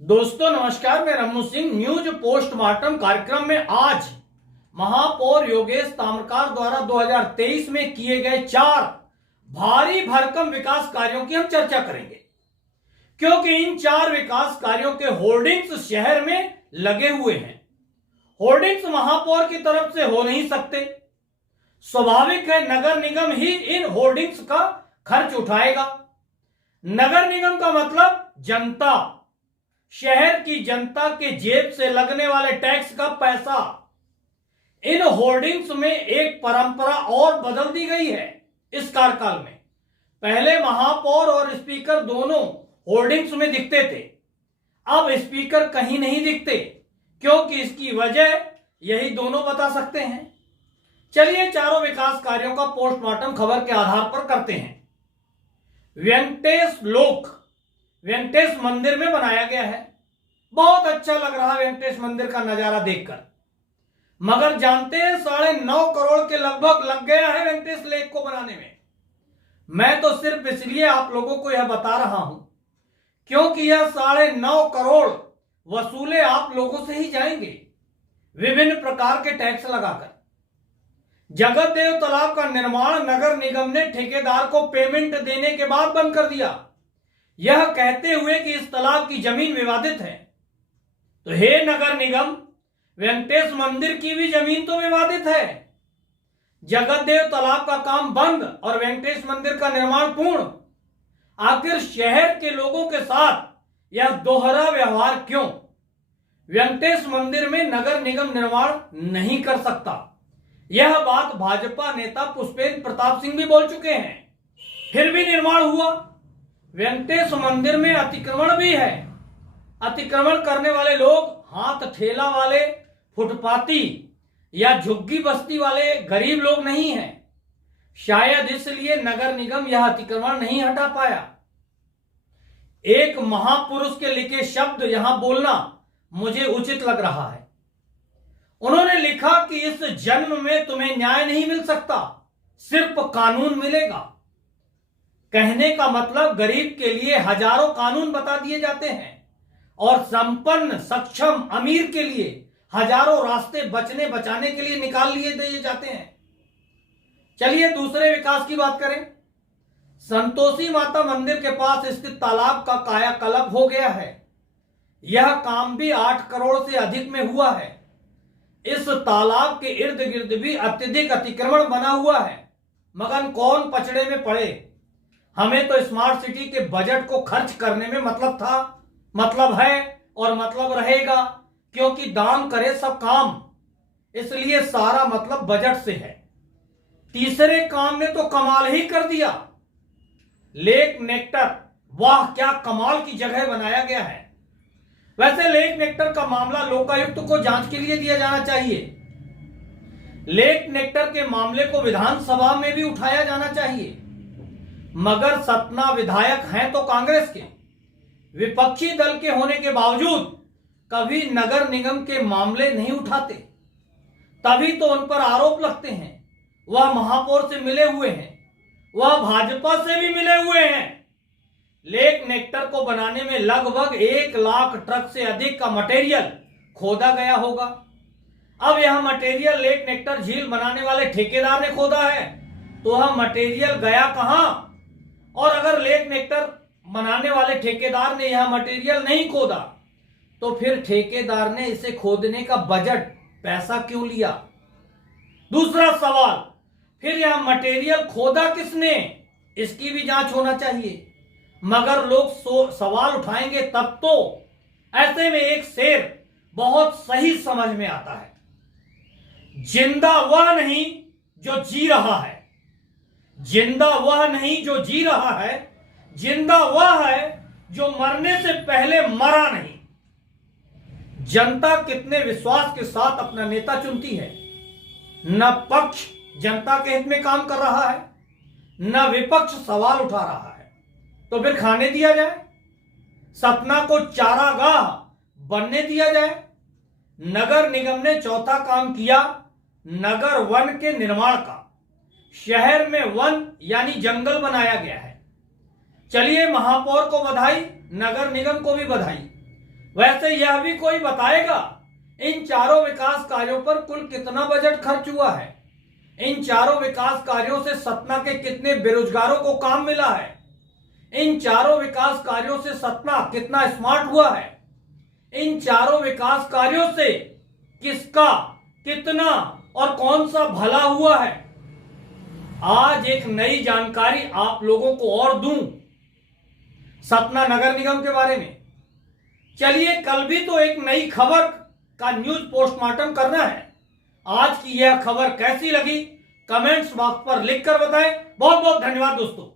दोस्तों नमस्कार, मैं रमू सिंह न्यूज पोस्टमार्टम कार्यक्रम में आज महापौर योगेश ताम्रकार द्वारा 2023 में किए गए 4 भारी भरकम विकास कार्यों की हम चर्चा करेंगे, क्योंकि इन 4 विकास कार्यों के होर्डिंग्स शहर में लगे हुए हैं। होर्डिंग्स महापौर की तरफ से हो नहीं सकते, स्वाभाविक है नगर निगम ही इन होर्डिंग्स का खर्च उठाएगा। नगर निगम का मतलब जनता, शहर की जनता के जेब से लगने वाले टैक्स का पैसा। इन होर्डिंग्स में एक परंपरा और बदल दी गई है इस कार्यकाल में। पहले महापौर और स्पीकर दोनों होर्डिंग्स में दिखते थे, अब स्पीकर कहीं नहीं दिखते, क्योंकि इसकी वजह यही दोनों बता सकते हैं। चलिए चारों विकास कार्यों का पोस्टमार्टम खबर के आधार पर करते हैं। वेंकटेश मंदिर में बनाया गया है। बहुत अच्छा लग रहा है वेंकटेश मंदिर का नजारा देखकर, मगर जानते हैं 9.5 करोड़ के लगभग लग गया है वेंकटेश लेक को बनाने में। मैं तो सिर्फ इसलिए आप लोगों को यह बता रहा हूं क्योंकि यह 9.5 करोड़ वसूले आप लोगों से ही जाएंगे, विभिन्न प्रकार के टैक्स लगाकर। जगत देव तालाब का निर्माण नगर निगम ने ठेकेदार को पेमेंट देने के बाद बंद कर दिया, यह कहते हुए कि इस तालाब की जमीन विवादित है। तो हे नगर निगम, वेंकटेश मंदिर की भी जमीन तो विवादित है। जगत देव तालाब का काम बंद और वेंकटेश मंदिर का निर्माण पूर्ण। आखिर शहर के लोगों के साथ यह दोहरा व्यवहार क्यों? वेंकटेश मंदिर में नगर निगम निर्माण नहीं कर सकता, यह बात भाजपा नेता पुष्पेंद्र प्रताप सिंह भी बोल चुके हैं, फिर भी निर्माण हुआ। वेंकटेश मंदिर में अतिक्रमण भी है। अतिक्रमण करने वाले लोग हाथ ठेला वाले, फुटपाती या झुग्गी बस्ती वाले गरीब लोग नहीं हैं। शायद इसलिए नगर निगम यह अतिक्रमण नहीं हटा पाया। एक महापुरुष के लिखे शब्द यहां बोलना मुझे उचित लग रहा है। उन्होंने लिखा कि इस जन्म में तुम्हें न्याय नहीं मिल सकता, सिर्फ कानून मिलेगा। कहने का मतलब गरीब के लिए हजारों कानून बता दिए जाते हैं और संपन्न, सक्षम, अमीर के लिए हजारों रास्ते बचने बचाने के लिए निकाल लिए दिए जाते हैं। चलिए दूसरे विकास की बात करें। संतोषी माता मंदिर के पास स्थित तालाब का कायाकल्प हो गया है। यह काम भी 8 करोड़ से अधिक में हुआ है। इस तालाब के इर्द गिर्द भी अत्यधिक अतिक्रमण बना हुआ है, मगर कौन पचड़े में पड़े। हमें तो स्मार्ट सिटी के बजट को खर्च करने में मतलब था, मतलब है और मतलब रहेगा, क्योंकि दान करे सब काम, इसलिए सारा मतलब बजट से है। तीसरे काम ने तो कमाल ही कर दिया। लेक नेक्टर, वाह क्या कमाल की जगह बनाया गया है। वैसे लेक नेक्टर का मामला लोकायुक्त को जांच के लिए दिया जाना चाहिए। लेक नेक्टर के मामले को विधानसभा में भी उठाया जाना चाहिए, मगर सतना विधायक हैं तो कांग्रेस के, विपक्षी दल के होने के बावजूद कभी नगर निगम के मामले नहीं उठाते। तभी तो उन पर आरोप लगते हैं वह महापौर से मिले हुए हैं, वह भाजपा से भी मिले हुए हैं। लेक नेक्टर को बनाने में लगभग 1 लाख ट्रक से अधिक का मटेरियल खोदा गया होगा। अब यह मटेरियल लेक नेक्टर झील बनाने वाले ठेकेदार ने खोदा है, तो वह मटेरियल गया कहां? और अगर लेक नेक्टर बनाने वाले ठेकेदार ने यह मटेरियल नहीं खोदा, तो फिर ठेकेदार ने इसे खोदने का बजट पैसा क्यों लिया? दूसरा सवाल, फिर यह मटेरियल खोदा किसने? इसकी भी जांच होना चाहिए। मगर लोग सवाल उठाएंगे तब तो। ऐसे में एक शेर बहुत सही समझ में आता है, जिंदा वह नहीं जो जी रहा है, जिंदा वह नहीं जो जी रहा है, जिंदा वह है जो मरने से पहले मरा नहीं। जनता कितने विश्वास के साथ अपना नेता चुनती है। न पक्ष जनता के हित में काम कर रहा है, न विपक्ष सवाल उठा रहा है, तो फिर खाने दिया जाए, सतना को चारागाह बनने दिया जाए। नगर निगम ने चौथा काम किया नगर वन के निर्माण का। शहर में वन यानी जंगल बनाया गया है। चलिए महापौर को बधाई, नगर निगम को भी बधाई। वैसे यह भी कोई बताएगा इन चारों विकास कार्यों पर कुल कितना बजट खर्च हुआ है? इन चारों विकास कार्यों से सतना के कितने बेरोजगारों को काम मिला है? इन चारों विकास कार्यों से सतना कितना स्मार्ट हुआ है? इन चारों विकास कार्यों से किसका कितना और कौन सा भला हुआ है? आज एक नई जानकारी आप लोगों को और दूं सतना नगर निगम के बारे में। चलिए, कल भी तो एक नई खबर का न्यूज पोस्टमार्टम करना है। आज की यह खबर कैसी लगी कमेंट्स बॉक्स पर लिखकर बताएं। बहुत बहुत धन्यवाद दोस्तों।